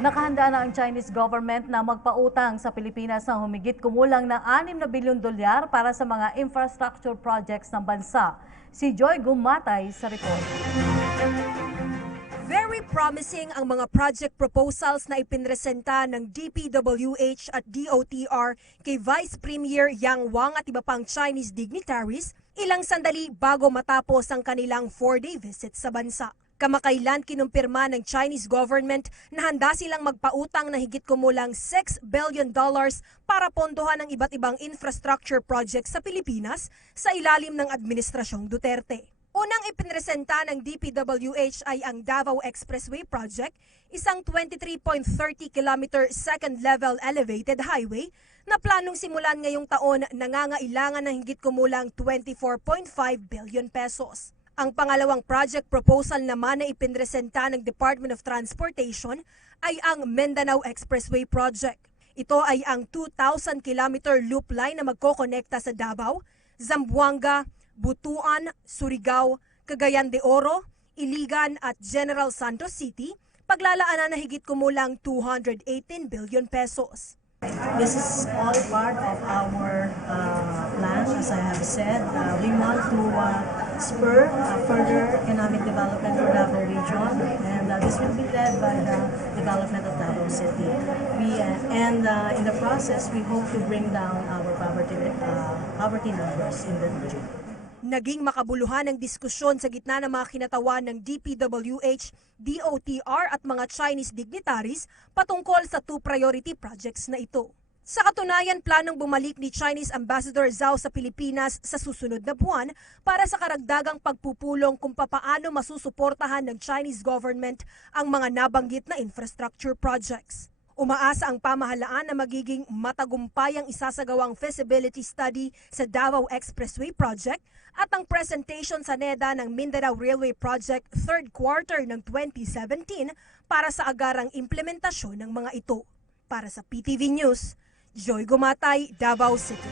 Nakahanda na ang Chinese government na magpautang sa Pilipinas ng humigit kumulang na 6 na bilyon dolyar para sa mga infrastructure projects ng bansa. Si Joy Gumatay sa report. Very promising ang mga project proposals na ipinresenta ng DPWH at DOTR kay Vice Premier Yang Wang at iba pang Chinese dignitaries ilang sandali bago matapos ang kanilang 4-day visit sa bansa. Kamakailan kinumpirma ng Chinese government na handa silang magpautang na higit kumulang $6 billion para pondohan ang iba't ibang infrastructure projects sa Pilipinas sa ilalim ng Administrasyong Duterte. Unang ipinresenta ng DPWH ay ang Davao Expressway Project, isang 23.30 km second-level elevated highway na planong simulan ngayong taon nangangailangan ng higit kumulang 24.5 billion pesos. Ang pangalawang project proposal naman na ipinresenta ng Department of Transportation ay ang Mindanao Expressway Project. Ito ay ang 2,000 km loop line na magkokonekta sa Davao, Zamboanga, Butuan, Surigao, Cagayan de Oro, Iligan at General Santos City, paglalaanan na higit kumulang 218 billion pesos. This is all part of our plan, as I have said. We want to spur further economic development for Davao region, and this will be led by the development of Davao City. In the process, we hope to bring down our poverty numbers in the region. Naging makabuluhan ang diskusyon sa gitna ng mga kinatawan ng DPWH, DOTR at mga Chinese dignitaries patungkol sa 2 priority projects na ito. Sa katunayan, planong bumalik ni Chinese Ambassador Zhao sa Pilipinas sa susunod na buwan para sa karagdagang pagpupulong kung papaano masusuportahan ng Chinese government ang mga nabanggit na infrastructure projects. Umaasa ang pamahalaan na magiging matagumpay ang isasagawang feasibility study sa Davao Expressway Project at ang presentation sa NEDA ng Mindanao Railway Project 3rd quarter ng 2017 para sa agarang implementasyon ng mga ito. Para sa PTV News, Joy Gumatay, Davao City.